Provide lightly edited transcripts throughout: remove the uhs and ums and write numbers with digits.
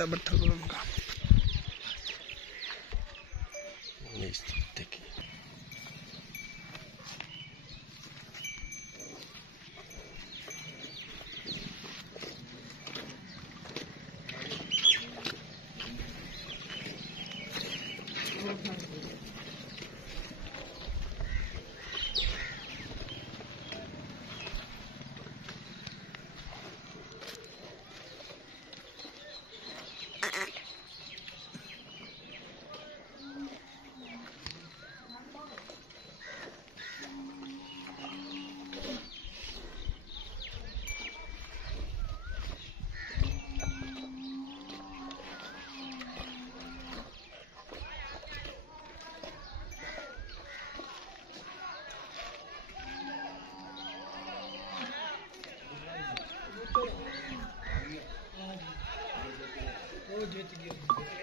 है बट्ठल बलून का। देखिए जीत गया।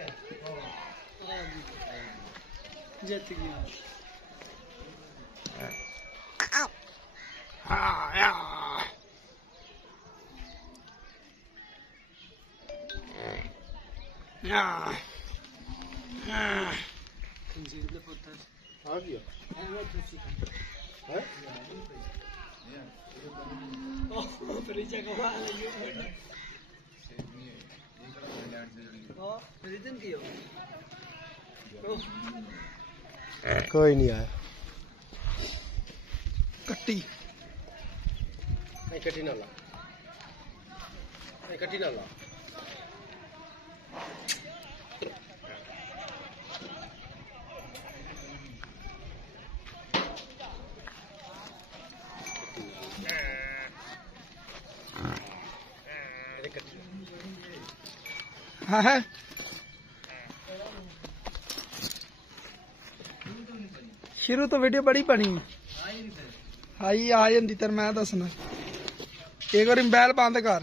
कोई नहीं आया। कट्टी नहीं कट्टी ना ला, नहीं कट्टी ना ला। हाँ है शुरू तो वीडियो बड़ी बनी आई आ जाती तेरे मैं दसना एक बार बैल बंद कर।